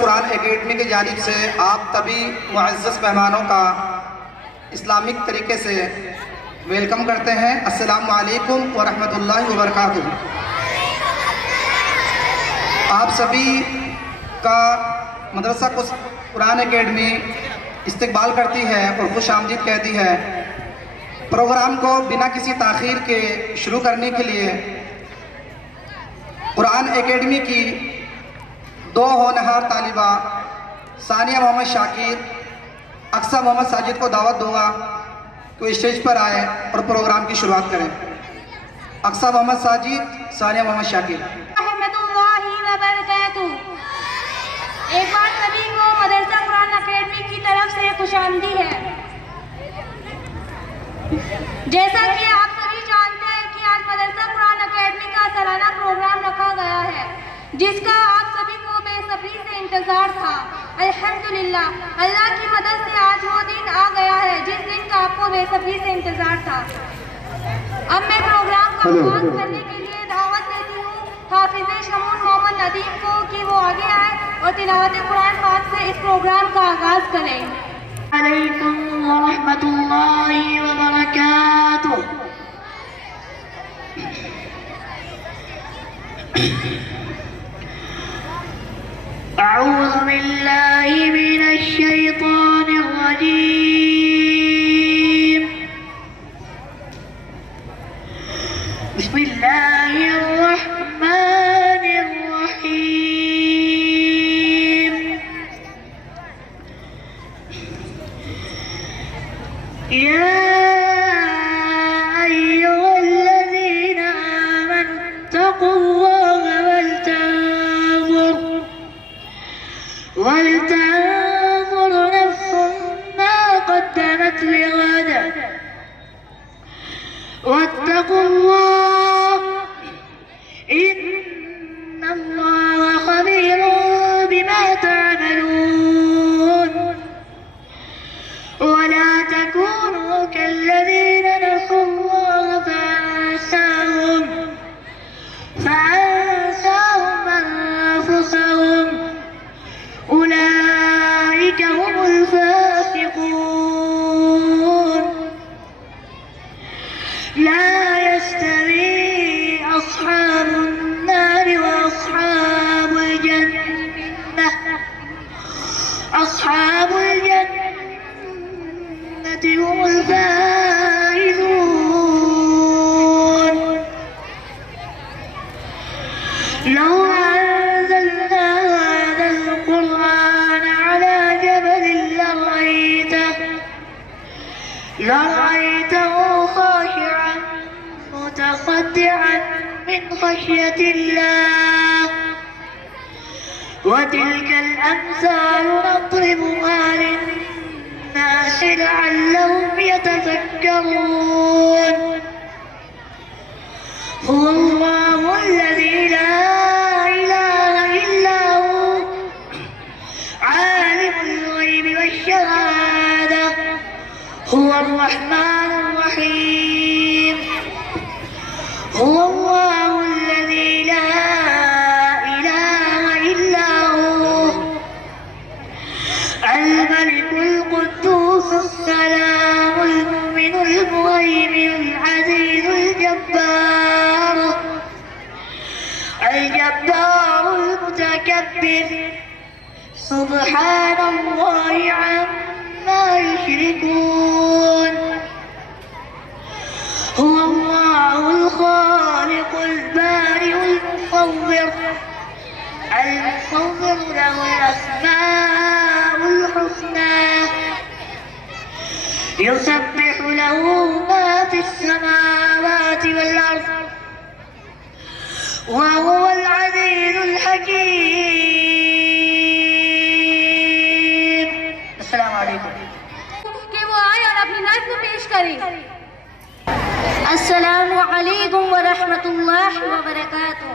قرآن academy کی جانب سے آپ تبھی معزز مہمانوں کا اسلامک طریقے سے ویلکم کرتے ہیں۔ السلام علیکم ورحمۃ اللہ وبرکاتہ۔ آپ سبھی کا مدرسہ قرآن اکیڈمی استقبال کرتی ہے اور خوش آمدید کہتی ہے۔ پروگرام کو بنا کسی تاخیر کے شروع کرنے کے لیے قرآن اکیڈمی کی دو ہونہار طالبہ ثانیہ محمد شاکر، اقصیٰ محمد ساجد کو دعوت دوں گا کہ وہ اسٹیج پر آئے اور پروگرام کی شروعات کریں۔ اقصیٰ محمد ساجد، ثانیہ محمد شاکر۔ رحمۃ اللہ وبرکاتہ۔ ایک بار سبھی کو مدرسہ قرآن اکیڈمی کی طرف سے خوش آمدید ہے۔ جیسا کہ آپ سبھی جانتے ہیں کہ آج مدرسہ قرآن اکیڈمی کا سالانہ پروگرام رکھا گیا ہے، جس کا آپ سبھی کو بے صبری سے انتظار تھا۔ الحمدللہ، اللہ کی مدد سے آج وہ دن آ گیا ہے جس دن کا آپ کو بے صبری سے انتظار تھا۔ اب میں پروگرام کا آغاز کرنے کے لیے دعوت دیتی ہوں حافظ شمون محمد ندیم کو کہ وہ آگے آئے اور تلاوت قرآن پاک سے اس پروگرام کا آغاز کریں۔ علیکم ورحمۃ اللہ وبرکاتہ۔ اعوذ باللہ من الشیطان الرجیم، بسم اللہ الرحمن الرحیم۔ یا ایہا الذین آمنوا اتقوا اللہ ولتنظر نفس ما قدمت لغد واتقوا اللہ ان اللہ خبیر بما تعملون ولا تكونوا كالذين نسوا الله فأنساهم أنفسهم أولئك هم الفاسقون۔ لا يستوي أصحاب النار وأصحاب الجنة، أصحاب الجنة هم الفائزون۔ لو أنزلنا هذا القرآن على جبل لرأيته خاشعا متصدعا من خشية الله، وتلك الأمثال نضربها للناس لعلهم يتذكرون۔ هو الله الذي لا إله إلا هو عالم الغيب والشهادة، هو الرحمن الرحيم۔ هو الله الذي لا إله إلا هو الملك القدوس السلام المؤمن المهيمن العزيز الجبار المتكبر، سبحان الله عما يشركون۔ هو الله الخالق البارئ المصور له الأسماء الحسنى، يسبح له ما في السماوات والأرض وهو العزيز الحكيم۔ السلام علیکم۔ کہ وہ آئے اور اپنی نظم پیش کریں۔ السلام علیکم ورحمۃ اللہ وبرکاتہ۔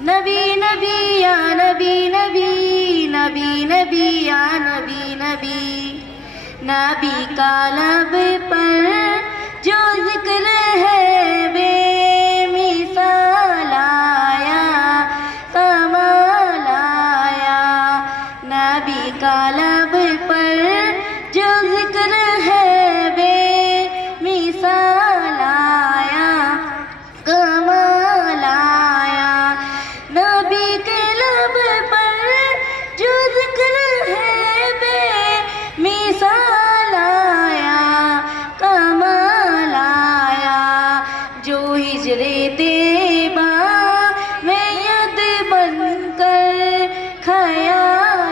نبی نبی یا نبی نبی، نبی نبی یا نبی نبی، نبی کا لب پر جو ذکر ہے بے مثال آیا کمال آیا،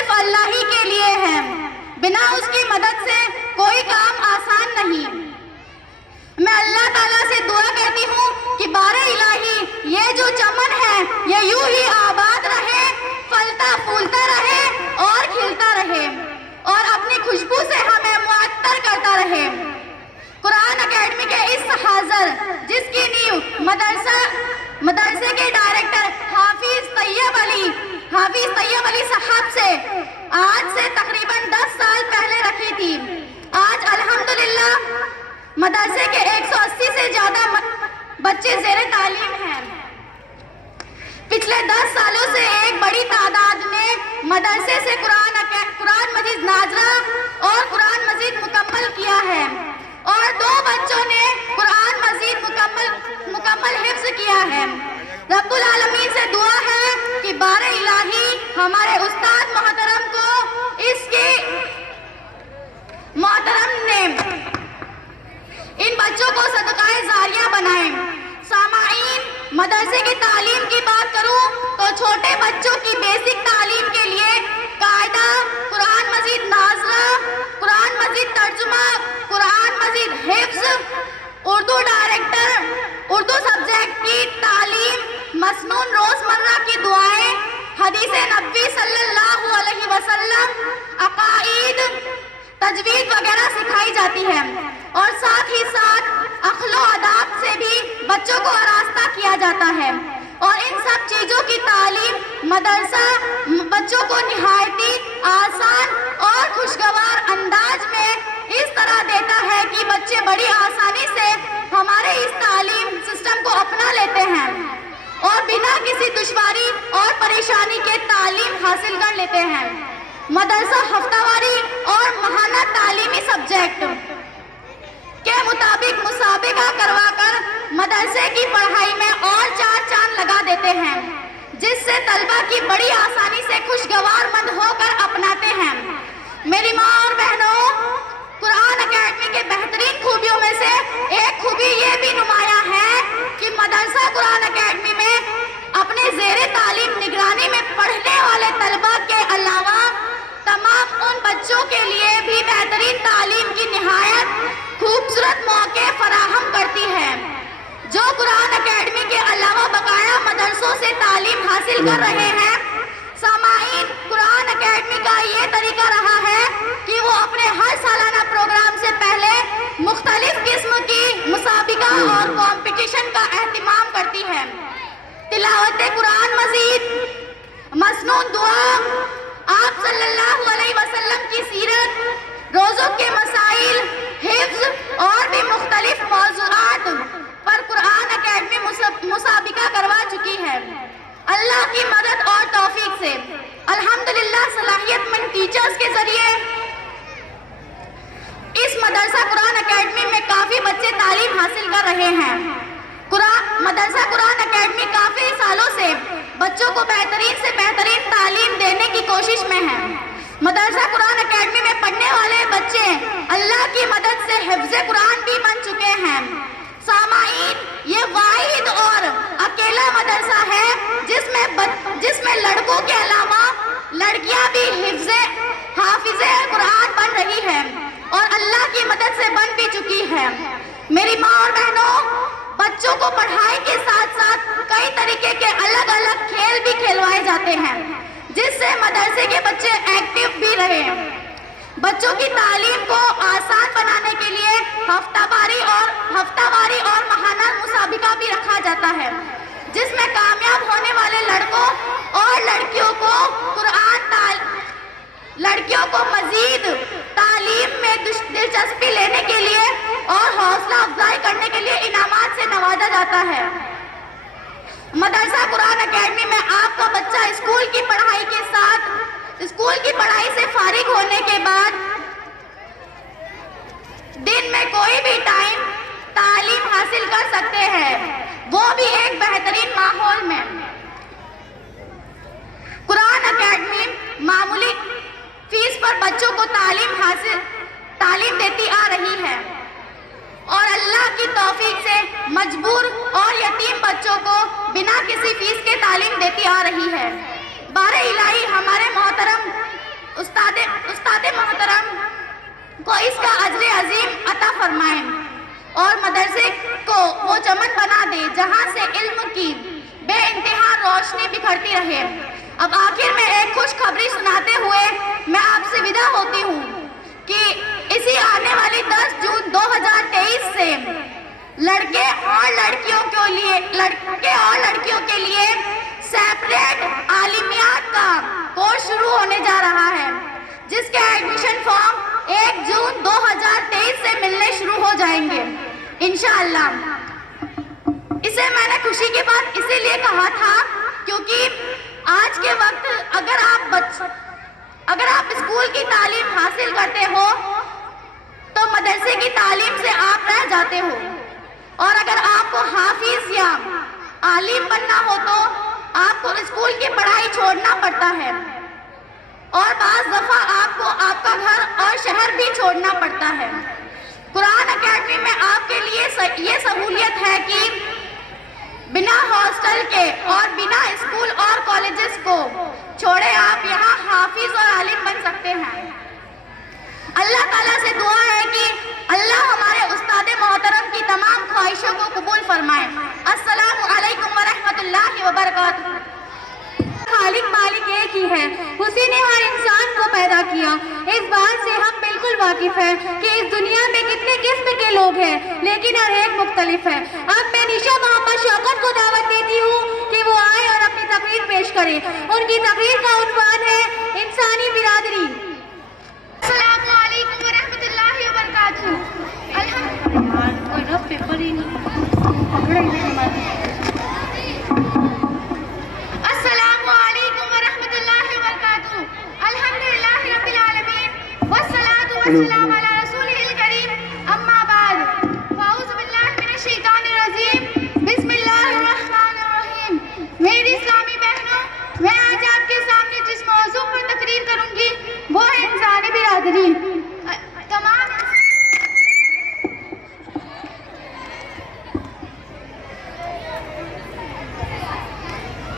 صرف اللہ ہی کے لیے ہے، بنا اس کی مدد سے کوئی کام آسان نہیں۔ میں اللہ تعالیٰ سے دعا کرتی ہوں کہ بار الہی یہ جو چمن ہے یہ یوں ہی آباد رہے، پھلتا پھولتا رہے اور کھلتا رہے اور اپنی خوشبو سے ہمیں معطر کرتا رہے۔ قرآن اکیڈمی کے اس حاضر جس کی نیو مدرسے کے ڈائریکٹر حافظ طیب علی صاحب سے آج سے تقریباً 10 سال پہلے رکھی تھی، آج الحمدللہ مدرسے کے 180 سے زیادہ بچے زیر تعلیم ہیں۔ پچھلے 10 سالوں سے ایک بڑی تعداد نے مدرسے سے قرآن مجید ناظرہ اور قرآن مجید مکمل کیا ہے، اور 2 بچوں نے قرآن مجید مکمل حفظ کیا ہے۔ رب العالمین سے دعا ہے کہ بار الہی ہمارے استاد محترم کو اس کی محترم نے ان بچوں کو صدقہ جاریہ بنائیں۔ سامعین، مدرسے کی تعلیم کی بات کروں تو چھوٹے بچوں کی بیسک تعلیم کے لیے قاعدہ، قرآن مجید ناظرہ، قرآن مجید ترجمہ، قرآن مجید حفظ، اردو ڈائریکٹر، اردو سبجیکٹ کی تعلیم، مسنون روزمرہ کی دعائیں، حدیث نبوی صلی اللہ علیہ وسلم، عقائد، تجوید وغیرہ سکھائی جاتی ہے، اور ساتھ ہی ساتھ اخلاق و آداب سے بھی بچوں کو آراستہ کیا جاتا ہے۔ اور ان سب چیزوں کی تعلیم مدرسہ بچوں کو نہایتی آسان اور خوشگوار انداز میں اس طرح دیتا ہے کہ بچے بڑی آسانی سے ہمارے اس تعلیم سسٹم کو اپنا لیتے ہیں اور بنا کسی دشواری اور پریشانی کے تعلیم حاصل کر لیتے ہیں۔ مدرسہ ہفتہ واری اور ماہانہ تعلیمی سبجیکٹ کے مطابق مسابقہ کروا کر مدرسے کی پڑھائی میں اور 4 چاند لگا دیتے ہیں، جس سے طلبہ کی بڑی آسانی سے خوشگوار مند ہو کر اپناتے ہیں۔ میری ماں اور بہنوں، قرآن اکیڈمی کے بہترین خوبیوں میں سے ایک خوبی یہ بھی نمایاں ہے کہ مدرسہ قرآن اکیڈمی میں اپنے زیر تعلیم نگرانی میں پڑھنے والے طلبہ کے علاوہ تمام ان بچوں کے لیے بھی بہترین تعلیم کی نہایت خوبصورت موقع فراہم کرتی ہے، جو قرآن اکیڈمی کے علاوہ بقایا مدرسوں سے تعلیم حاصل کر رہے ہیں۔ سامعین، قرآن اکیڈمی کا یہ طریقہ رہا ہے کہ وہ اپنے ہر سالانہ پروگرام سے پہلے مختلف قسم کی مسابقہ اور کمپٹیشن کا اہتمام کرتی ہے۔ تلاوت قرآن مجید، مسنون دعا، آپ صلی اللہ علیہ وسلم کی سیرت، روزوں کے مسائل، حفظ اور بھی مختلف موضوعات پر قرآن اکیڈمی مسابقہ کروا چکی ہے۔ اللہ کی مدد اور توفیق سے الحمدللہ صلاحیت مند ٹیچرز کے ذریعے اس مدرسہ قرآن اکیڈمی میں کافی بچے تعلیم حاصل کر رہے ہیں۔ مدرسہ قرآن اکیڈمی کافی سالوں سے بچوں کو بہترین سے بہترین تعلیم دینے کی کوشش میں ہے۔ مدرسہ قرآن اکیڈمی میں پڑھنے والے بچے اللہ کی مدد سے حفظ قرآن بھی بن چکے ہیں۔ سامعین، یہ واحد اور اکیلا مدرسہ ہے جس میں لڑکوں کے علاوہ لڑکیاں بھی حافظ قرآن بن رہی ہے اور اللہ کی مدد سے بن بھی چکی ہے۔ میری ماں اور بہنوں، بچوں کو پڑھائی کے ساتھ ساتھ کئی طریقے کے الگ الگ کھیل بھی کھلوائے جاتے ہیں، جس سے مدرسے کے بچے ایکٹیو بھی رہے۔ بچوں کی تعلیم کو آسان بنانے کے لیے ہفتہ واری اور ماہانہ مسابقہ بھی رکھا جاتا ہے، جس میں کامیاب ہونے والے لڑکوں اور لڑکیوں کو مزید تعلیم میں دلچسپی لینے کے لیے اور حوصلہ افزائی کرنے کے لیے انعامات سے نوازا جاتا ہے۔ مدرسہ قرآن اکیڈمی میں آپ کا بچہ اسکول کی پڑھائی سے فارغ ہونے کے بعد دن میں کوئی بھی ٹائم تعلیم حاصل کر سکتے ہیں، وہ بھی ایک بہترین ماحول میں۔ قرآن اکیڈمی معمولی فیس پر بچوں کو تعلیم دیتی آ رہی ہے اور اللہ کی توفیق سے مجبور اور یتیم بچوں کو بنا کسی فیس کے تعلیم دیتی آ رہی ہے۔ بار الہی ہمارے محترم استاد محترم کو اس کا اجر عظیم عطا فرمائیں اور مدرسے کو وہ چمن بنا دے جہاں سے علم کی بے انتہا روشنی بکھرتی رہے۔ اب آخر میں ایک خوشخبری سناتے ہوئے میں آپ سے ودا ہوتی ہوں کہ اسی آنے والی 10 جون 2023 سے لڑکے اور لڑکیوں کے لیے سیپریٹ عالمیات کا کورس شروع ہونے جا رہا ہے، جس کے ایڈمیشن فارم 1 جون 2023 سے ملنے شروع ہو جائیں گے انشاءاللہ۔ اسے میں نے خوشی کی بات اسی لیے کہا تھا کیونکہ آج کے وقت اگر آپ اسکول کی تعلیم حاصل کرتے ہو تو مدرسے کی تعلیم سے آپ رہ جاتے ہو، اور اگر آپ کو حافظ یا عالم بننا ہو تو آپ کو اسکول کی پڑھائی چھوڑنا پڑتا ہے، اور بعض دفعہ آپ کو آپ کا گھر اور شہر بھی چھوڑنا پڑتا ہے۔ قرآن اکیڈمی میں آپ کے لیے یہ سہولیت ہے کہ بنا ہاسٹل کے اور بنا اسکول اور کالجز کو چھوڑے آپ یہاں حافظ اور عالم بن سکتے ہیں۔ اللہ تعالیٰ سے دعا ہے کہ اللہ ہمارے استاد محترم کی تمام خواہشوں کو قبول فرمائے۔ السلام علیکم ورحمۃ اللہ وبرکاتہ۔ خالق مالک ایک ہی ہے، اسی نے ہر انسان کو پیدا کیا۔ اس بات سے ہم بالکل واقف ہیں کہ اس دنیا میں کتنے قسم کے لوگ ہیں، لیکن ہر ایک مختلف ہے۔ اب میں نشا محمد شوکت کو دعوت دیتی ہوں کہ وہ آئے اور اپنی تقریر پیش کرے۔ ان کی تقریر کا عنوان ہے انسانی برادری۔ السلام علیکم ورحمۃ اللہ وبرکاتہ۔ السلام علیکم ورحمۃ اللہ وبرکاتہ۔ الحمدللہ رب العالمین والصلاة والسلام علی رسولہ الکریم، اما بعد، فاعوذ باللہ من الشیطان الرجیم، بسم اللہ الرحمن الرحیم۔ میری اسلامی بہنوں، میں آج آپ کے سامنے جس موضوع پر تقریر کروں گی وہ ہے انسانی برادری۔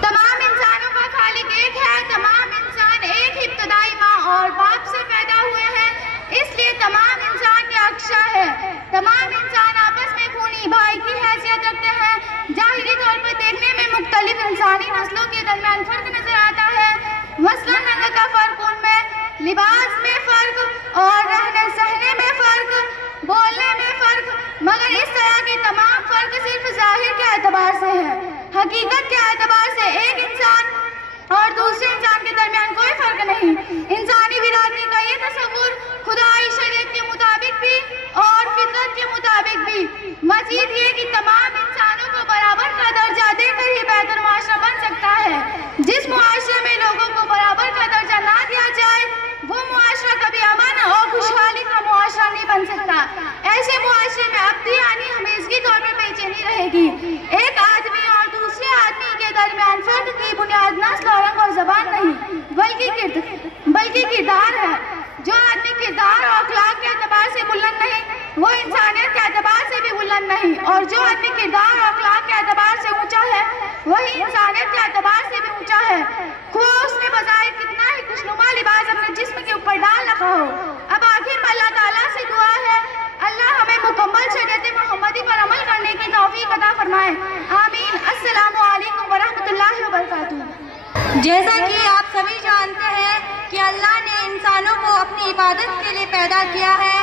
تمام انسانوں کا خالق ایک ہے، تمام انسان ایک ہی ابتدائی ماں اور باپ سے پیدا ہوئے ہیں، اس لیے تمام انسان کے اقشا ہے۔ تمام انسان آپس میں خونی بھائی کی حیثیت رکھتے ہیں۔ ظاہری طور پر دیکھنے میں مختلف انسانی نسلوں کے درمیان فرق نظر آتا ہے، مثلاً رنگ کا فرق، ان میں لباس میں فرق اور رہنے سہنے میں فرق، بولنے میں فرق، مگر اس طرح کے تمام فرق صرف ظاہر کے اعتبار سے ہے۔ حقیقت کے اعتبار سے ایک انسان اور دوسرے انسان کے درمیان کوئی فرق نہیں۔ انسانی برادری کا یہ تصور خدائی شریعت کے مطابق بھی اور فطرت کے مطابق بھی، مزید یہ کہ تمام انسانوں کو برابر کا درجہ دے کر ہی بہتر معاشرہ بن سکتا ہے۔ جس معاشرے میں لوگوں کو برابر کا درجہ نہ دیا جائے وہ معاشرہ کبھی امن اور خوشحالی کا معاشرہ نہیں بن سکتا۔ ایسے معاشرے میں عبدی یعنی ہمیشگی طور پر بے چینی رہے گی۔ ایک آدمی اور دوسرے آدمی کے درمیان فرق کی بنیاد نسل اور رنگ اور زبان نہیں بلکہ کردار ہے۔ جو آدمی کردار اور اخلاق کے اعتبار سے بلند نہیں وہ انسانیت کے اعتبار سے بھی بلند نہیں، اور جو آدمی کردار اور اخلاق کے اعتبار سے اونچا ہے وہی انسانیت کے اعتبار سے بھی اونچا ہے، خواہ اس نے بظاہر کتنا ہی خوشنما لباس اپنے جسم کے اوپر ڈال رکھا ہو۔ اب آخر میں اللہ تعالیٰ سے دعا ہے اللہ ہمیں مکمل شریعت محمدی پر عمل کرنے کی توفیق عطا فرمائے، آمین۔ السلام علیکم ورحمۃ اللہ وبرکاتہ۔ جیسا کہ آپ سبھی جانتے ہیں کہ اللہ نے انسانوں کو اپنی عبادت کے لیے پیدا کیا ہے،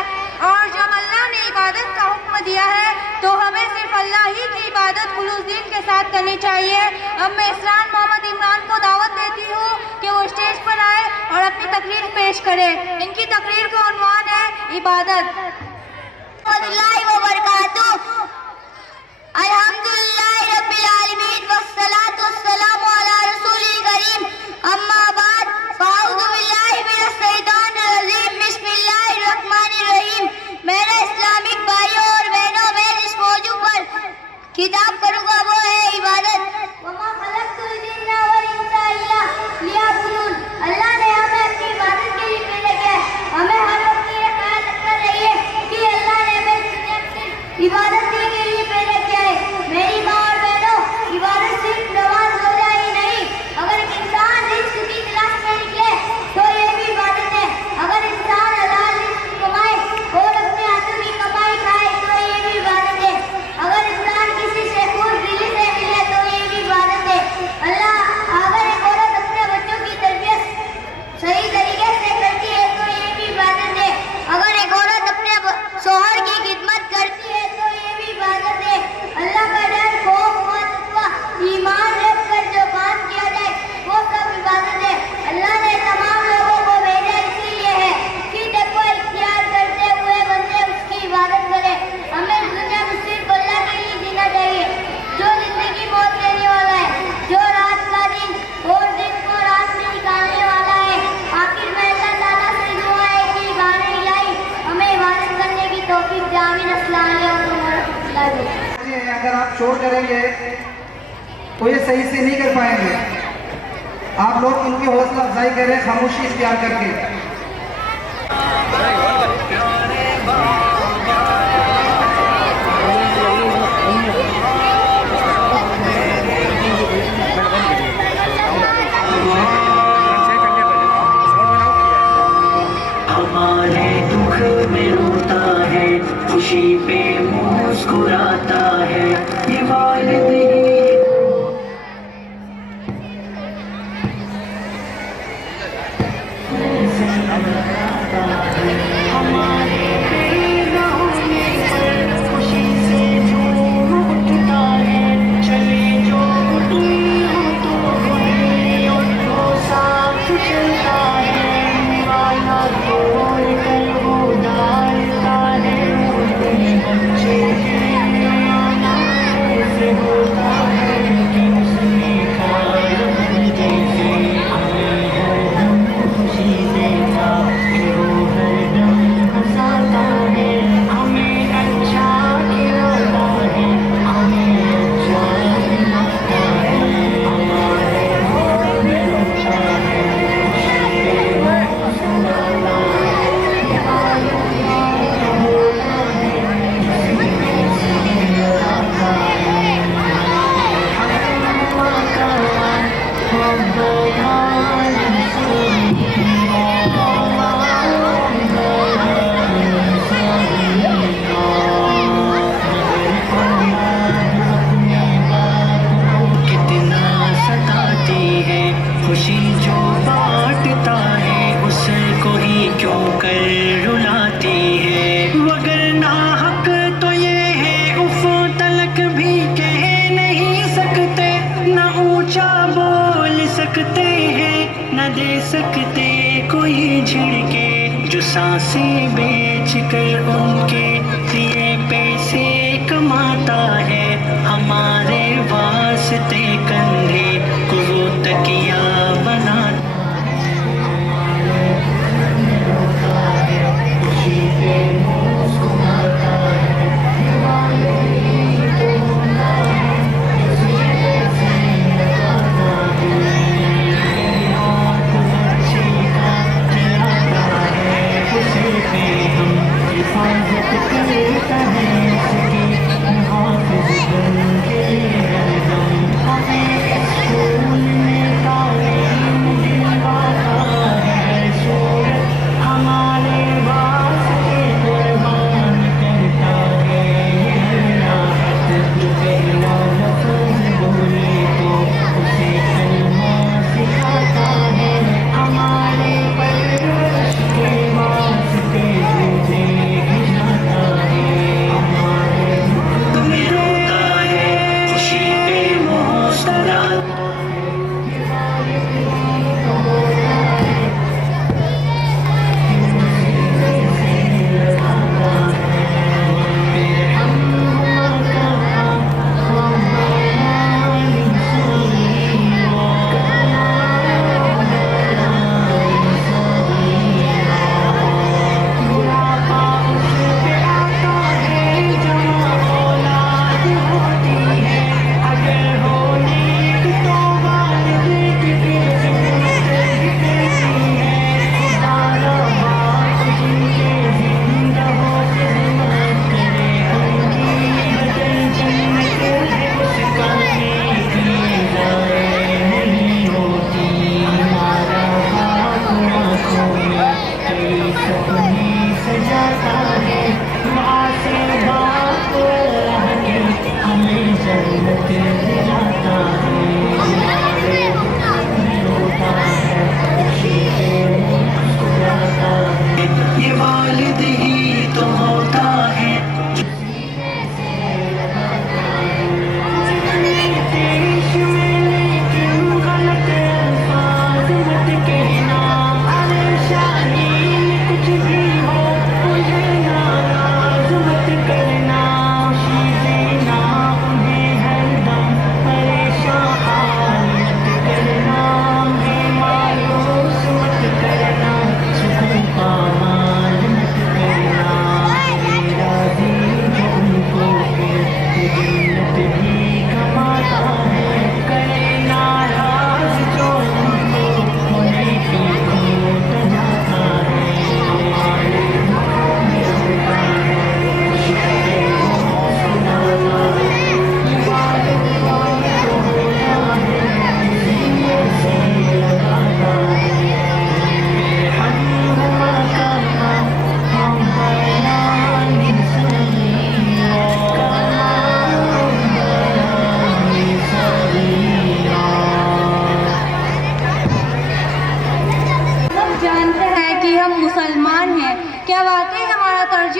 اور جب اللہ نے عبادت کا حکم دیا ہے تو ہمیں صرف اللہ ہی کی عبادت خلوص دین کے ساتھ کرنی چاہیے۔ اب میں اسرار محمد عمران کو دعوت دیتی ہوں کہ وہ اسٹیج پر آئے اور اپنی تقریر پیش کرے۔ ان کی تقریر کا عنوان ہے عبادت۔ اللہ وبرکاتہ۔ الحمدللہ رب العالمین والصلاة والسلام علی رسول الکریم، اما بعد، فاعوذ باللہ من الشیطان الرجیم، بسم اللہ الرحمن الرحیم۔ میرے اسلامک بھائیوں اور بہنوں، میں جس موضوع پر خطاب کروں گا وہ ہے عبادت۔ وما خلقت الجن والانس الا لیعبدون۔ اللہ نے ہمیں اپنی عبادت کے لیے پیدا کیا ہے۔ ہمیں ہر وقت یہ خیال رکھنا چاہیے کہ اللہ نے ہمیں صرف عبادت کے لیے پیدا کیا ہے۔ میری ماں اور بہنوں، عبادت صرف نماز روزہ ہی نہیں، اگر ایک انسان رزق کی تلاش میں نکلے کریں گے تو یہ صحیح سے نہیں کر پائیں گے. آپ لوگ ان کی حوصلہ افزائی کریں خاموشی اختیار کر کے. ہمارے دکھ میں روتا ہے خوشی پہ مسکراتا ہے یہ والد ہی. دے سکتے کوئی جھڑکے جو سانسیں بیچ کر ان کے لیے پیسے کماتا ہے ہمارے واسطے کندھے کو وہ تکیا بناتا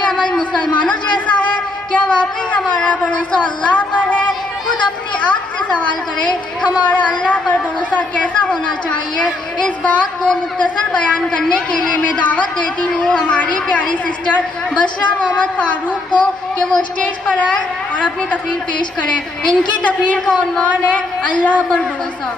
عمل مسلمانوں جیسا ہے؟ کیا واقعی ہمارا بھروسہ اللہ پر ہے؟ خود اپنی آنکھ سے سوال کریں، ہمارا اللہ پر بھروسہ کیسا ہونا چاہیے؟ اس بات کو مختصر بیان کرنے کے لیے میں دعوت دیتی ہوں ہماری پیاری سسٹر بشرا محمد فاروق کو کہ وہ اسٹیج پر آئے اور اپنی تقریر پیش کریں۔ ان کی تقریر کا عنوان ہے اللہ پر بھروسہ۔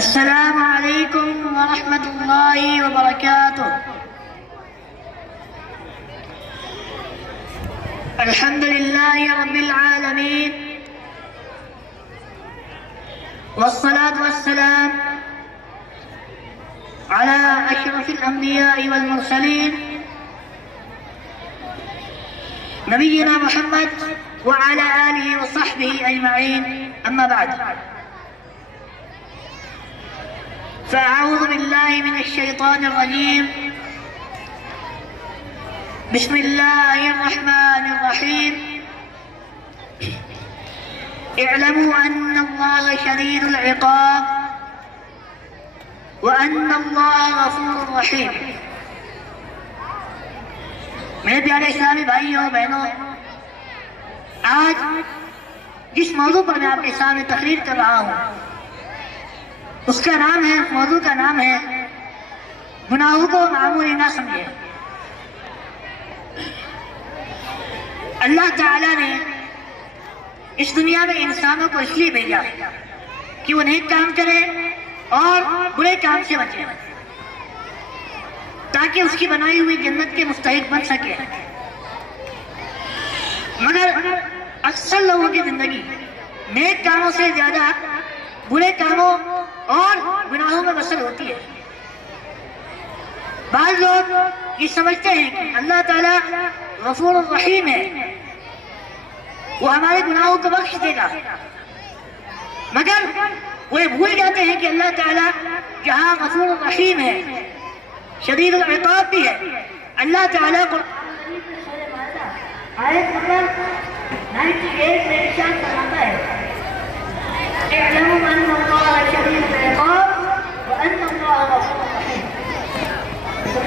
السلام علیکم ورحمۃ اللہ وبرکاتہ۔ الحمد للہ رب العالمین والصلاة والسلام على اشرف الانبیاء والمرسلین نبینا محمد وعلى آلہ وصحبہ اجمعین، اما بعد فأعوذ بالله من الشيطان الرجيم، بسم الله الرحمن الرحيم، اعلموا أن الله شديد العقاب وأن الله غفور رحيم۔ میرے پیارے اسلامی بھائیوں اور بہنوں، آج جس موضوع پر میں آپ کے سامنے تقریر کر رہا ہوں اس کا نام ہے، موضوع کا نام ہے گناہوں کو معمولی نہ سمجھے۔ اللہ تعالیٰ نے اس دنیا میں انسانوں کو اس لیے بھیجا کہ وہ نیک کام کرے اور برے کام سے بچے تاکہ اس کی بنائی ہوئی جنت کے مستحق بن سکے۔ مگر اکثر لوگوں کی زندگی نیک کاموں سے زیادہ برے کاموں اور گناہوں میں بسر ہوتی ہے۔ بعض لوگ یہ سمجھتے ہیں کہ اللہ تعالیٰ غفور الرحیم ہے، وہ ہمارے گناہوں کو بخش دے گا، مگر وہ بھول جاتے ہیں کہ اللہ تعالیٰ جہاں غفور الرحیم ہے، شدید العقاب بھی ہے۔ اللہ تعالیٰ کو آیت نمبر 98 میں ارشاد فرماتا ہے، اعلموا ان اللہ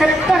70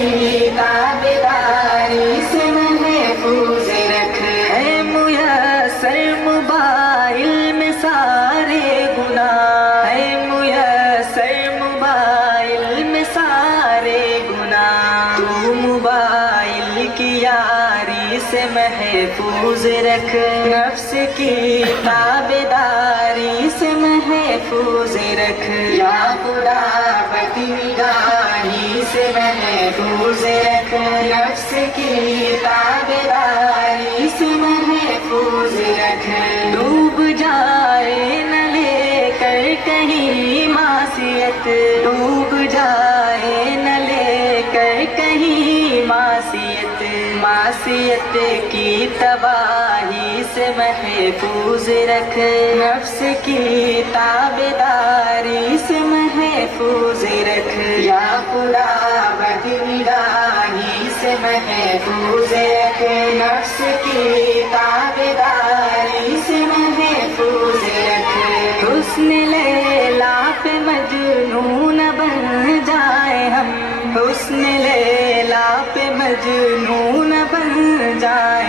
کی تابعداری سے محفوظ رکھ اے میسر موبائل میں سارے گناہ اے میسر موبائل میں سارے گناہ تو موبائل کی یاری سے محفوظ رکھ نفس کی تابعداری سے محفوظ رکھ یا خدا بدنگاہی سے محفوظ رکھ نفس کی تابعداری سے محفوظ رکھ ڈوب جائے نہ لے کر کہیں معصیت ڈوب جائے نہ لے کر کہیں معصیت کی تباہی سے محفوظ رکھ نفس کی تابعداری سے محفوظ رکھ یا خدا بدنگاہی سے محفوظ رکھ نفس کی تابعداری سے محفوظ رکھ حسن لیلا پہ مجنون بن جائے ہم حسن لیلا پہ مجنون بن جائے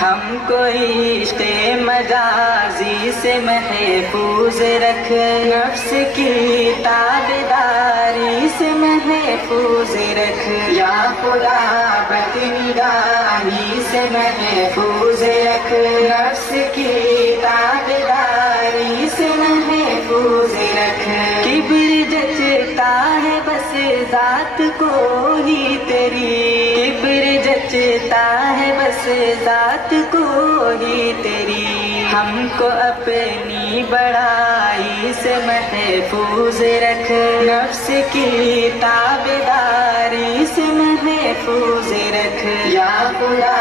ہم کو عشق مجازی سے محفوظ رکھ نفس کی تابعداری سے محفوظ رکھ یا خدا بدنگاہی سے محفوظ رکھ نفس کی تابعداری سے محفوظ رکھ کبر جچتا ہے بس ذات کو ہی تیری کبر جچتا ہے بس ذات کو ہی تیری ہم کو اپنی بڑائی سے محفوظ رکھ نفس کی تابعداری سے محفوظ رکھ یا خدا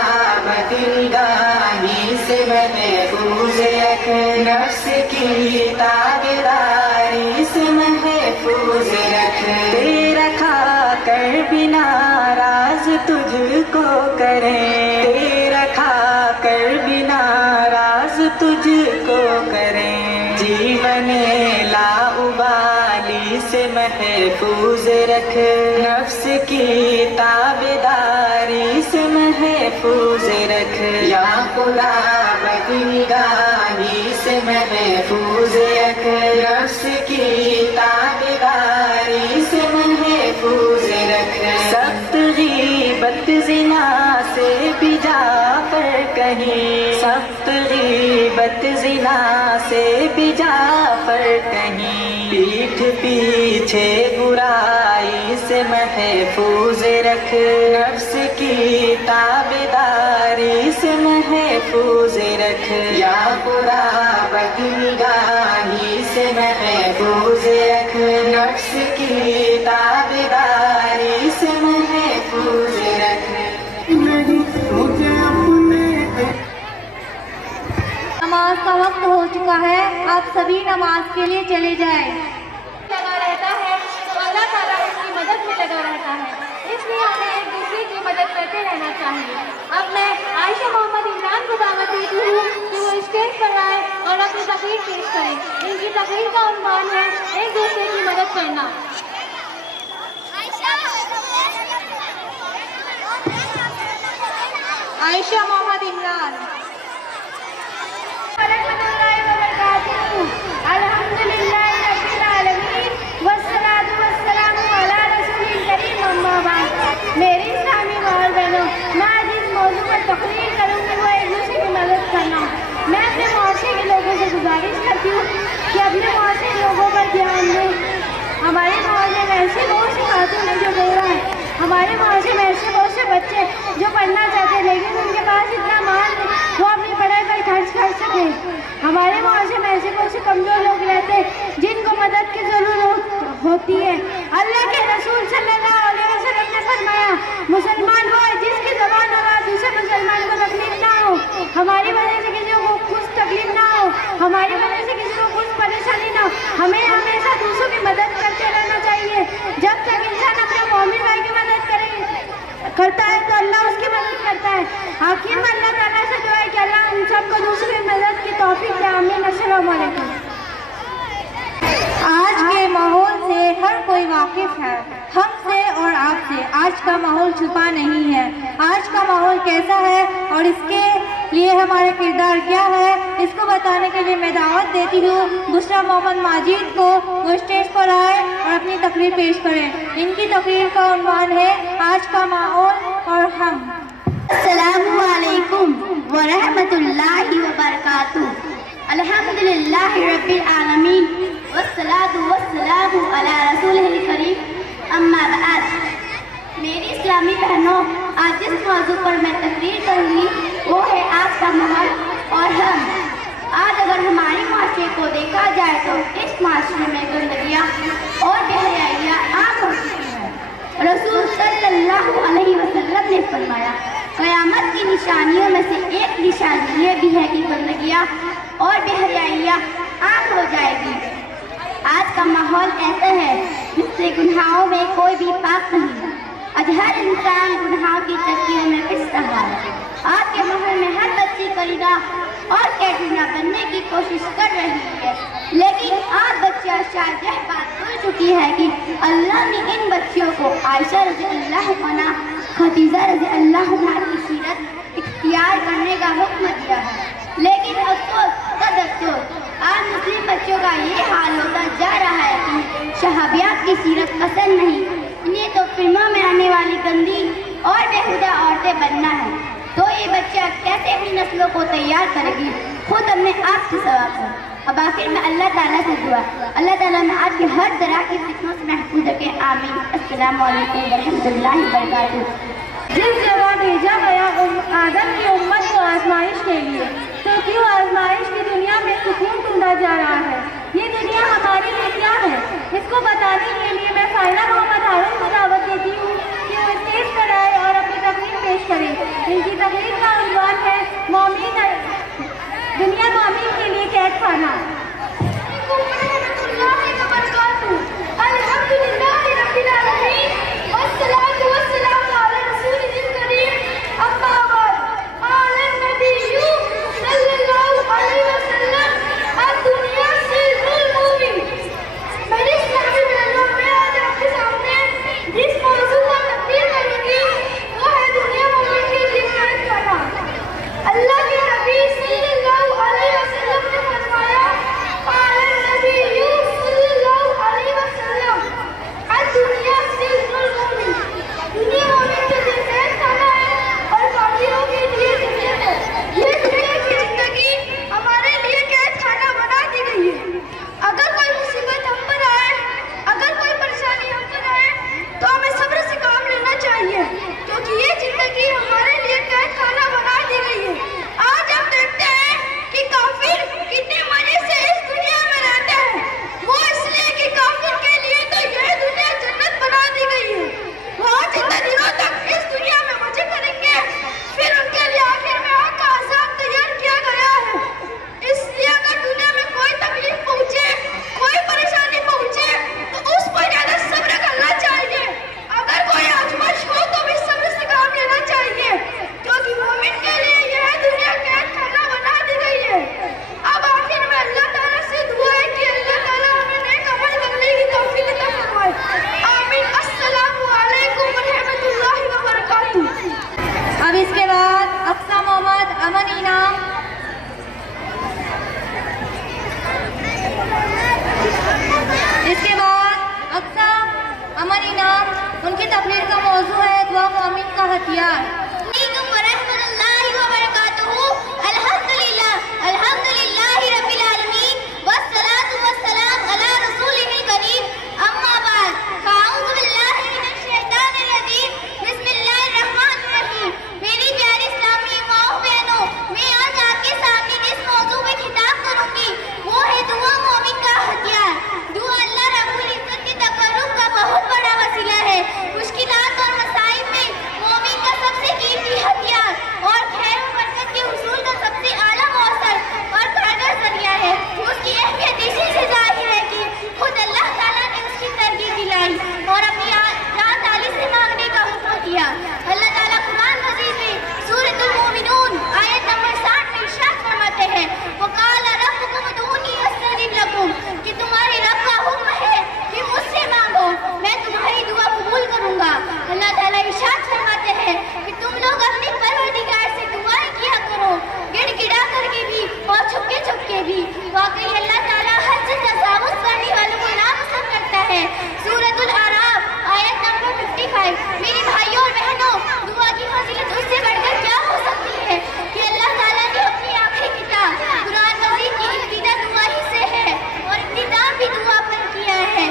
بدنگاہی سے محفوظ رکھ نفس کی تابعداری سے محفوظ رکھ تیرا کھا کر بھی ناراض تجھ کو کریں تیرا کھا کر بھی ناراض تجھ کو کریں جیون لا ابالی سے محفوظ رکھ نفس کی تابعداری سے محفوظ رکھ یا خدا بدنگاہی سے محفوظ رکھ نفس کی تابعداری سے محفوظ رکھ سخت غیبت زنا سے بھی جا پر کہیں سخت غیبت زنا سے بھی جا پر کہیں پیٹھ پیچھے برائی سے محفوظ رکھ نفس کی تابعداری سے محفوظ رکھ یا خدا بدنگاہی سے محفوظ رکھ نفس کی تابعداری سے محفوظ رکھ نماز کا وقت ہو چکا ہے آپ سبھی نماز کے لیے چلے جائیں لگا رہتا ہے تو اللہ تعالیٰ اس کی مدد میں لگا رہتا ہے اس لیے ہمیں ایک دوسرے کی مدد کرتے رہنا چاہیے اب میں عائشہ محمد عمران کو دعوت دیتی ہوں کہ وہ اسٹیج پر آئے اور اپنی تقریر پیش کریں ان کی تقریر کا عنوان ہے ایک دوسرے کی مدد کرنا عائشہ محمد عمران الحمدللہ رب العالمین والصلاة والسلام علی رسول کریم اما بعد میری اسلامی ماں بہنوں میں آج اس موضوع پر تقریر کروں گی وہ ایک دوسرے کی مدد کرنا میں اپنے معاشرے کے لوگوں سے گزارش کرتی ہوں کہ اپنے معاشرے کے لوگوں پر دھیان دیں ہمارے معاشرے میں ایسے بہت سے خاتون ہیں جو بیوہ ہیں ہمارے معاشرے میں ایسے بہت سے بچے جو پڑھنا چاہتے ہیں لیکن ان کے پاس اتنا مال نہیں وہ اپنی پڑھائی پر خرچ کر سکیں ہمارے معاشرے میں ایسے بہت سے کمزور لوگ رہتے ہیں جن کو مدد کی ضرورت ہوتی ہے اللہ کے رسول صلی اللہ علیہ وسلم نے فرمایا مسلمان وہ ہے جس کی زبان اور دوسرے مسلمان کو تکلیف نہ ہو ہماری وجہ سے کسی کو کچھ تکلیف نہ ہو ہماری وجہ سے کسی کو کچھ پریشانی نہ ہو ہمیں ہمیشہ دوسروں کی مدد کرتے رہنا چاہیے جب تک انسان اپنے مومن بھائی کی مدد کرتا ہے تو اللہ اس کی مدد کرتا ہے آخر میں اللہ تعالیٰ سے دعا ہے کہ اللہ ہم سب کو دوسروں کی مدد کی توفیق دے آمین السلام علیکم آج کے ماحول سے ہر کوئی واقف ہے ہم سے اور اور آپ سے آج کا ماحول چھپا نہیں ہے. آج کا ماحول کیسا ہے اور اس کے لیے ہمارے کردار کیا ہے، اس کو بتانے کے لیے میں دعوت دیتی ہوں بشریٰ محمد ماجد کو. وہ اسٹیج پر آئے اور اپنی تقریر پیش کریں. ان کی تقریر کا عنوان ہے آج کا ماحول اور ہم. السلام علیکم ورحمۃ اللہ وبرکاتہ. الحمدللہ رب العالمین والصلاة والسلام علی رسولہ الکریم، اما بعد. میری اسلامی بہنوں، آج جس موضوع پر میں تقریر کروں گی وہ ہے آج کا ماحول اور ہم. آج اگر ہمارے معاشرے کو دیکھا جائے تو اس معاشرے میں گندگیاں اور بے حیائیاں عام ہو چکی ہیں. رسول صلی اللہ علیہ وسلم نے فرمایا قیامت کی نشانیوں میں سے ایک نشانی یہ بھی ہے کہ گندگیاں اور بے حیائیاں عام ہو جائے گی. آج کا ماحول ایسا ہے جس سے گناہوں میں کوئی بھی پاک نہیں. آج ہر انسان گناہوں کی چکیوں میں پس رہا ہے. آج کے ماحول میں ہر بچی کرینا اور کیٹرینا بننے کی کوشش کر رہی ہے، لیکن آج بچیاں شاید یہ بات بھول چکی ہے کہ اللہ نے ان بچیوں کو عائشہ رضی اللہ عنہا، خدیجہ رضی اللہ عنہا کی سیرت اختیار کرنے کا حکم دیا ہے. لیکن افسوس تد افسوس آج مسلم بچوں کا یہ حال ہوتا جا رہا ہے کہ صحابیات کی سیرت پسند نہیں، انہیں تو فلموں میں آنے والی گندی اور بےہودہ عورتیں بننا ہے. تو یہ بچہ کیسے اپنی نسلوں کو تیار کرے گی؟ خود اپنے آپ سے سوال کرو. اب آخر میں اللہ تعالیٰ سے دعا، اللہ تعالیٰ میں آپ کی ہر طرح کی فتنوں سے محفوظ رکھے. آمین. السلام علیکم ورحمۃ اللہ وبرکاتہ. جس جگہ بھیجا گیا آدم کی امت کو آزمائش کے لیے، تو کیوں آزمائش کی دنیا میں سکون ڈھونڈا جا رہا ہے؟ یہ دنیا ہمارے لیے کیا ہے؟ اس کو بتانے کے لیے میں فائنہ محمد ہارون کو دعوت دیتی ہوں کہ وہ اسٹیج پر آئے اور اپنی تقریر پیش کریں. ان کی تقریر کا عنوان ہے مومن دنیا مومن کے لیے قید خانہ. الحمدللہ رب العالمین والصلاة والسلام علی رسولہ الکریم، اما بعد. قال النبی صلی اللہ علیہ وسلم الدنیا سجن المؤمن. میری اسلامی بہنوں، میں آج آپ کے سامنے جس موضوع کا تقریر کروں گی وہ ہے دنیا مومن کے لیے قید خانہ. اللہ کے نبی صلی اللہ علیہ وسلم نے فرمایا قال النبی صلی اللہ علیہ وسلم الدنیا سجن المؤمن. دنیا مومن کے لیے قید خانہ ہے اور کافروں کے لیے جنت ہے. یہ دنیا کی زندگی ہمارے لیے قید خانہ بنا دی گئی ہے. اگر کوئی مصیبت ہم پر آئے، اگر کوئی پریشانی ہم پر آئے تو ہمیں صبر سے کام لینا چاہیے، کیونکہ یہ زندگی ہمارے لیے قید خانہ بنا دی گئی ہے. آج ہم دیکھتے ہیں کہ کافر کتنے مزے سے اس دنیا میں رہتے ہیں. وہ اس لیے کہ کافر کے لیے تو یہ دنیا جنت بنا دی گئی ہے. وہ جتنے دنوں تک اس دنیا میں مزے کریں گے، پھر ان کے لیے آخر میں آگ کا عذاب تیار کیا گیا ہے. اس لیے اگر دنیا میں کوئی تکلیف پہنچے، کوئی پریشانی پہنچے تو اس پر زیادہ صبر کرنا چاہیے. اگر کوئی آزمائش ہو تو بھی صبر سے کام لینا چاہیے، کیونکہ مومن کے لیے یہ دنیا قید خانہ بنا دی گئی ہے. اب آخر میں اللہ تعالیٰ سے دعا ہے کہ اللہ تعالیٰ ہمیں نیک عمل کرنے کی توفیق عطا فرمائے. آمین. السلام علیکم ورحمۃ اللہ وبرکاتہ. اب اس کے بعد اقصی محمد امن انعام. اس کے بعد اقصی امن انعام، ان کی تقریر کا موضوع ہے دعا مومن کا ہتھیار. علیکم ورحمۃ اللہ وبرکاتہ. الحمدللہ رب العالمین والصلاة والسلام علی رسولہ الکریم، اما بعد. فاعوذ باللہ من الشیطان الرجیم، بسم اللہ الرحمن الرحیم. میری پیاری اسلامی ماؤں بہنوں، میں آج آپ کے سامنے جس موضوع میں خطاب کروں گی وہ ہے دعا مومن کا ہتھیار. دعا اللہ رب العزت کے تقرب کا بہت بڑا وسیلہ ہے. مشکلات اور مصائب میں مومن کا سب سے واقعی اللہ تعالیٰ حد سے تجاوز کرنے والوں کو ناپسند کرتا ہے۔ سورۃ الاعراف آیت نمبر 55۔ میرے بھائیوں اور بہنوں، دعا کی فضیلت اس سے بڑھ کر کیا ہو سکتی ہے کہ اللہ تعالیٰ نے اپنی آخری کتاب قرآن مجید کی ابتدا دعا ہی سے ہے اور اختتام بھی دعا پر کیا ہے۔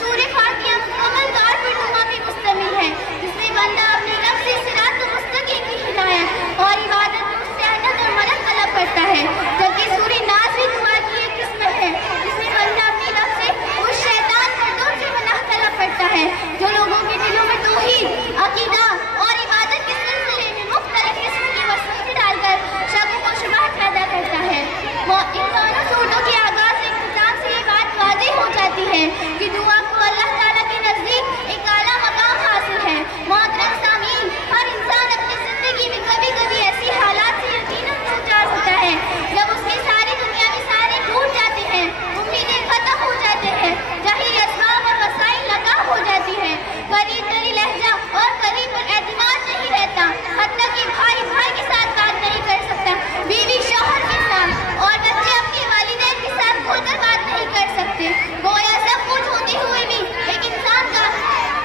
سورۃ فاتحہ مکمل طور پر دعا پہ مشتمل ہے، جس میں بندہ اپنے رب سے صراط مستقیم کی ہدایت اور عبادت میں استعانت اور مدد طلب کرتا ہے، جبکہ سورۃ ناس بھی دعا کی ایک قسم ہے، جس میں بندہ اپنے رب سے اس شیطان مردود سے پناہ طلب کرتا ہے جو لوگوں کے دلوں میں توحید، عقیدہ اور عبادت کے سلسلے میں مختلف قسم کی وسوسے ڈال کر شک و شبہات پیدا کرتا ہے۔ وہ ان دونوں صورتوں کے آغاز سے اختتام سے یہ بات واضح ہو جاتی ہے کہ دعا کو اللہ تعالیٰ کے نزدیک ایک اعلیٰ مقام حاصل ہے۔ محترم سامعین، ہر انسان اپنی زندگی میں کبھی کبھی ایسی حالات سے یقیناً گزار ہوتا ہے جب اس کی ساری دنیاوی سارے ٹوٹ جاتے ہیں، امیدیں ختم ہو جاتے ہیں، ظاہری اسباب اور وسائل ناکام ہو جاتی ہیں، قریب تری لہجہ اور قریب پر اعتماد نہیں رہتا، حتیٰ کہ بھائی بھائی کے ساتھ بات نہیں کر سکتا، بیوی شوہر کے ساتھ اور بچے اپنے والدین کے ساتھ کھل کر بات نہیں کر سکتے۔ گویا سب کچھ ہوتے ہوئے بھی ایک انسان کا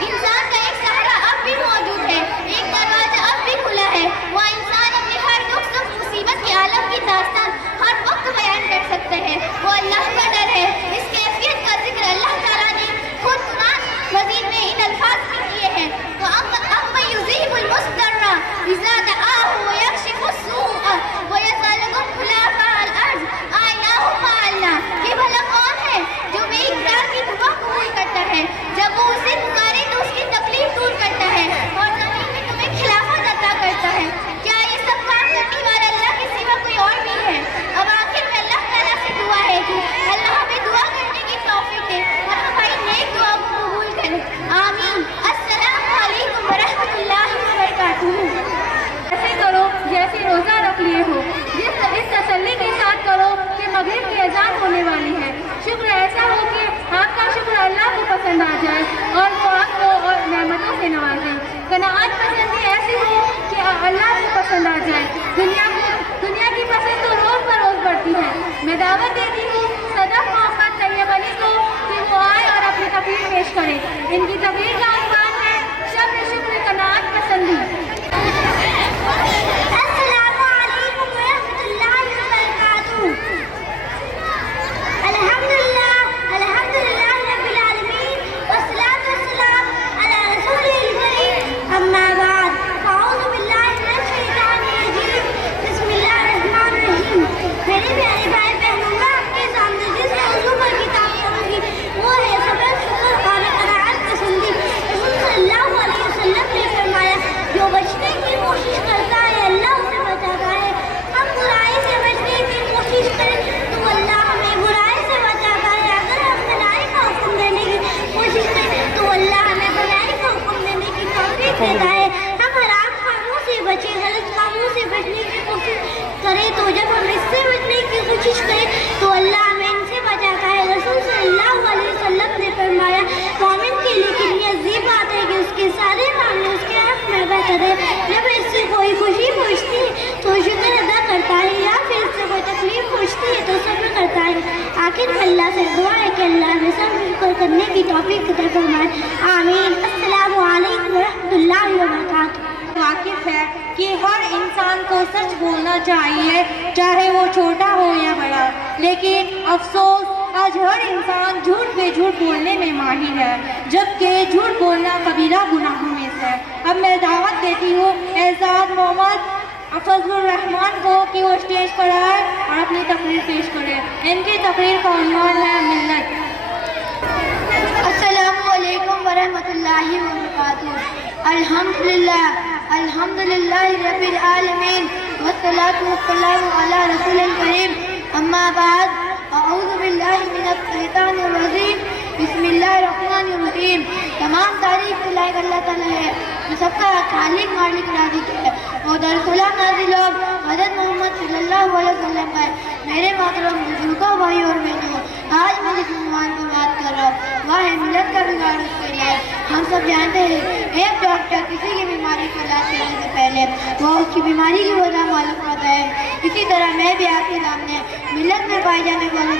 ایک سہارا اب بھی موجود ہے، ایک دروازہ اب بھی کھلا ہے۔ وہ انسان اپنے ہر دکھ سکھ مصیبت کے عالم کی داستان ہر وقت بیان کر سکتا ہے۔ وہ اللہ کا ڈر ہے۔ اس کیفیت کا ذکر اللہ تعالیٰ نے خود قرآن مجید میں ان الفاظ میں کیے ہیں، وَأَمَّن يُجِيبُ الْمُضْطَرَّ إِذَا دَعَاهُ وَيَكْشِفُ السُّوءَ وَيَجْعَلُكُمْ خُلَفَاءَ الْأَرْضِ أَإِلَٰهٌ مَّعَ اللَّهِ۔ یہ بھلا کون ہے جو بے اقرار کی دعا قبول کرتا ہے، جب وہ اسے پکارے تو اس کی تکلیف دور کرتا ہے اور زمین میں تمہیں خلافت عطا کرتا ہے؟ کیا یہ سب کام کرنے والا اللہ کے سوا کوئی اور بھی ہے؟ اب آخر میں اللہ تعالیٰ سے دعا ہے کہ اللہ ہمیں دعا کرنے کی توفیق دے اور ہماری نیک دعا کو قبول کرے، آمین۔ السلام علیکم ورحمۃ اللہ وبرکاتہ۔ ایسے کرو جیسے روزہ رکھ لیے ہو، اس تسلی کے ساتھ کرو کہ مغرب کی اذان ہونے والی ہے۔ شکر ایسا ہو کہ آپ کا شکر اللہ کو پسند آ جائے اور وہ آپ کو اور نعمتوں سے نوازے۔ قناعت پسندی ایسی ہو کہ اللہ کو پسند آ جائے۔ دنیا کی پسند تو روز بروز بڑھتی ہے۔ میں دعوت دیتی ہوں صدف محمد طیب علی کو کہ وہ آئے اور اپنی تقریر پیش کرے۔ ان کی تقریر کا عنوان ہے شکر شکر قناعت پسندی۔ السلام علیکم ورحمۃ اللہ وبرکاتہ۔ الحمدللہ رب العالمین والصلاة والسلام علی رسول الکریم، اما بعد، اعوذ باللہ من الشیطان الرجیم، بسم اللہ الرحمن الرحیم۔ میرے پیارے بھائی بہنوں، میں آپ کے سامنے جس موضوع پر کتاب پڑھوں گی وہ ہے صبر، شکر اور قناعت پسندی۔ رسول صلی اللہ علیہ وسلم نے فرمایا، جو بچنے کی کوشش کرتا ہے اللہ اسے بچاتا ہے۔ ہم برائی سے بچنے کی کوشش کریں تو اللہ ہمیں برائی سے بچاتا ہے۔ اگر ہم بھلائی کا حکم دینے کی کوشش کریں تو اللہ ہمیں بھلائی کا حکم دینے کی توفیق دیتا ہے۔ ہم حرام کاموں سے بچیں، غلط کاموں سے بچنے کی کوشش کریں تو جب ہم اس سے بچنے کی کوشش کریں تو اللہ ہمیں ان سے بچاتا ہے۔ رسول صلی اللہ علیہ وسلم نے فرمایا، مومن کے لیے کتنی عظیم بات ہے کہ اس کے سارے معاملے اس کے حق میں بہتر ہے۔ جب اس سے کوئی خوشی پہنچتی ہے تو شکر ادا کرتا ہے، یا پھر اس سے کوئی تکلیف پہنچتی ہے تو صبر کرتا ہے۔ آخر میں اللہ سے دعا ہے کہ اللہ ہمیں صبر کرنے کی توفیق عطا فرمائے، آمین۔ السلام علیکم ورحمۃ اللہ وبرکاتہ۔ واقف ہے کہ ہر انسان کو سچ بولنا چاہیے، چاہے وہ چھوٹا ہو یا بڑا، لیکن افسوس آج ہر انسان جھوٹ پہ جھوٹ بولنے میں ماہر ہے، جبکہ جھوٹ بولنا کبیرہ گناہوں میں سے ہے۔ اب میں دعوت دیتی ہوں اعزاز محمد فضل الرحمان کو کہ وہ اسٹیج پر آئے اور اپنی تقریر پیش کرے۔ ان کی تقریر کا عنوان ہے ملت۔ السلام علیکم ورحمۃ اللہ وبرکاتہ۔ الحمدللہ رب العالمین والصلاة والسلام علی رسول الکریم، اما بعد، اعوذ باللہ من الشیطان الرجیم، بسم اللہ الرحمن الرحیم۔ تمام تعریف کے لائق اللہ تعالیٰ ہے جو سب کا خالق مالک رازق ہے، وہ درسلام نازل ہو حضرت محمد صلی اللہ علیہ وسلم پر۔ میرے محترم بزرگوں، بھائی اور بہنوں، آج میں جس عنوان پر بات کر رہا ہوں وہ ہے ملت کا بگاڑ اس کا علاج۔ ہم سب جانتے ہیں ایک ڈاکٹر کسی کی بیماری کا علاج کرنے سے پہلے وہ اس کی بیماری کی وجہ معلوم کرتا ہے۔ اسی طرح میں بھی آپ کے سامنے ملت میں پائے جانے والے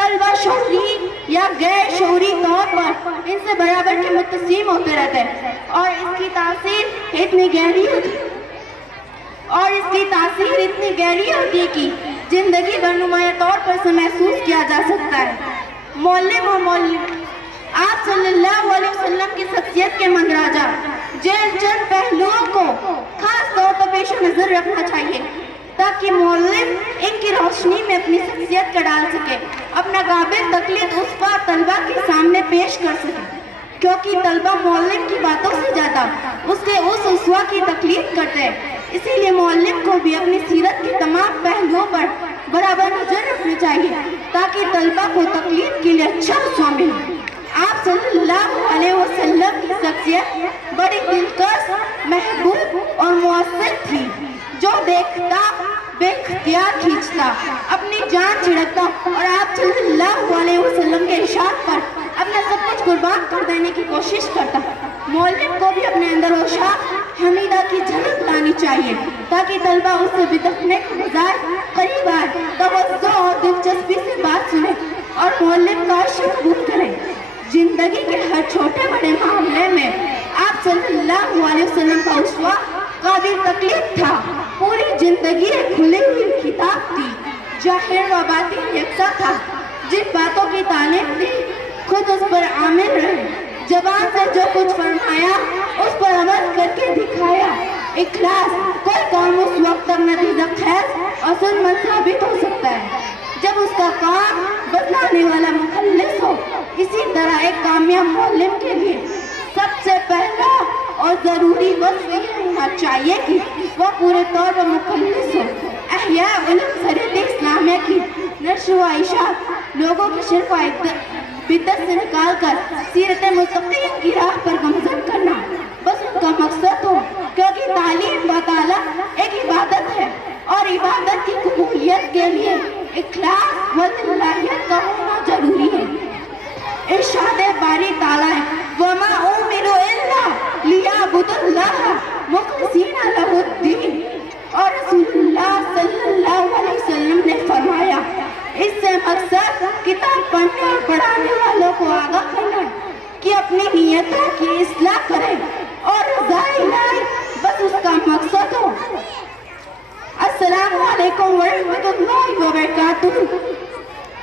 طلبہ شعوری یا غیر شعوری طور پر ان سے برابر کے متسم ہوتے رہتے ہیں، اور اس کی تاثیر اتنی گہری ہوتی ہے کہ زندگی بھر نمایاں طور پر سے محسوس کیا جا سکتا ہے۔ معلم آپ صلی اللہ علیہ وسلم کی شخصیت کے مندرجہ جن پہلوؤں کو خاص طور پر پیش نظر رکھنا چاہیے تاکہ معلم ان کی روشنی میں اپنی شخصیت کا ڈال سکے، اپنا قابل تقلید اسوہ طلبہ کے سامنے پیش کر سکے، کیونکہ طلبہ معلم کی باتوں سے زیادہ اس اسوہ کی تقلید کرتے ہیں۔ اسی لیے معلم کو بھی اپنی سیرت کے تمام پہلوؤں پر برابر نظر رکھنی چاہیے تاکہ طلبہ کو تقلید کے لیے اچھا اسوہ ملے۔ آپ صلی اللہ علیہ وسلم کی شخصیت بڑی دلکش، محبوب اور مؤثر تھی، جو دیکھتا بے اختیار کھینچتا، اپنی جان چھڑکتا اور آپ صلی اللہ علیہ وسلم کے ارشاد پر اپنا سب کچھ قربان کر دینے کی کوشش کرتا۔ معلم کو بھی اپنے اندر اوشا حمیدہ کی جھلک لانی چاہیے تاکہ طلبہ اس سے بدکنے کے بجائے قریب آئے، توجہ اور دلچسپی سے بات سنیں اور معلم کا عشق قبول کریں۔ زندگی کے ہر چھوٹے بڑے معاملے میں آپ صلی اللہ علیہ وسلم کا اسوہ قابل تقلید تھا۔ پوری زندگی ایک کھلی ہوئی کتاب تھی، ظاہر و باطن یکساں تھا۔ جن باتوں کی تعلیم دی خود اس پر عامل رہے، زبان سے جو کچھ فرمایا اس پر عمل کر کے دکھایا۔ اخلاص کوئی کام اس وقت تک نتیجہ خیز اور سرمند ثابت ہو سکتا ہے جب اس کا کام بتلانے والا مخلص ہو۔ اسی طرح ایک کامیاب معلم کے لیے سب سے پہلا اور ضروری وصف یہ ہونا چاہیے کہ وہ پورے طور پر مخلص ہو۔ احیاء علم شریعت اسلامیہ کی نشر و اشاعت لوگوں کی شرف و بدعت سے نکال کر سیرت مستقیم کی راہ پر گامزن کرنا بس ان کا مقصد ہو، کیونکہ تعلیم تعالیٰ ایک عبادت ہے اور عبادت کی قبولیت کے لیے اخلاص و للہیت کا ہونا ضروری ہے۔ ارشاد باری تعالیٰ ہے وَمَا أُمِرُوا إِلَّا لِيَعْبُدُوا اللَّهَ مُخْلِصِينَ لَهُ الدِّينَ، اور رسول اللہ صلی اللہ علیہ وسلم نے فرمایا اس سے مقصد کتاب پڑھنے اور پڑھانے والوں کو آگاہ کرنا ہے کہ اپنی نیتوں کی اصلاح کریں اور رضا الہی بس اس کا مقصد ہو۔ السلام علیکم ورحمۃ اللہ وبرکاتہ۔